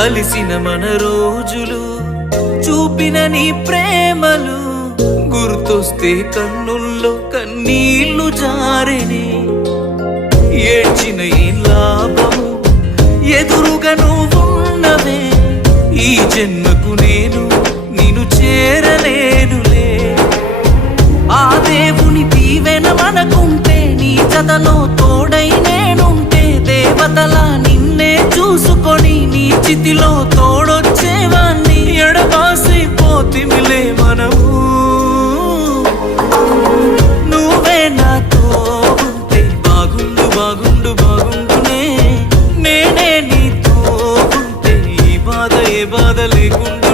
కలిసిన మన రోజులు చూపిన నీ ప్రేమలు గుర్తొస్తే కన్నుల్లో కన్నీళ్లు జారెనే ఏడ్చిన ఈ లాభము ఎదురుగా నువ్వున్నవే ఈ జన్మకు నేను నిన్ను చేరలేనులే ఆ దేవుని దీవెన మనకుంటే నీ జతలో తోడై నేనుంటే దేవతలా నిన్నే చూసుకొని నీ చితిలో తోడొచ్చేవాణ్ణి ఎడబాసిపోతిమిలే మనము నువ్వే నాతో ఉంటే బాగుండు బాగుండు బాగుండునే నేనే నీతో ఉంటే ఈ బాధ ఏ బాధ లేకుండా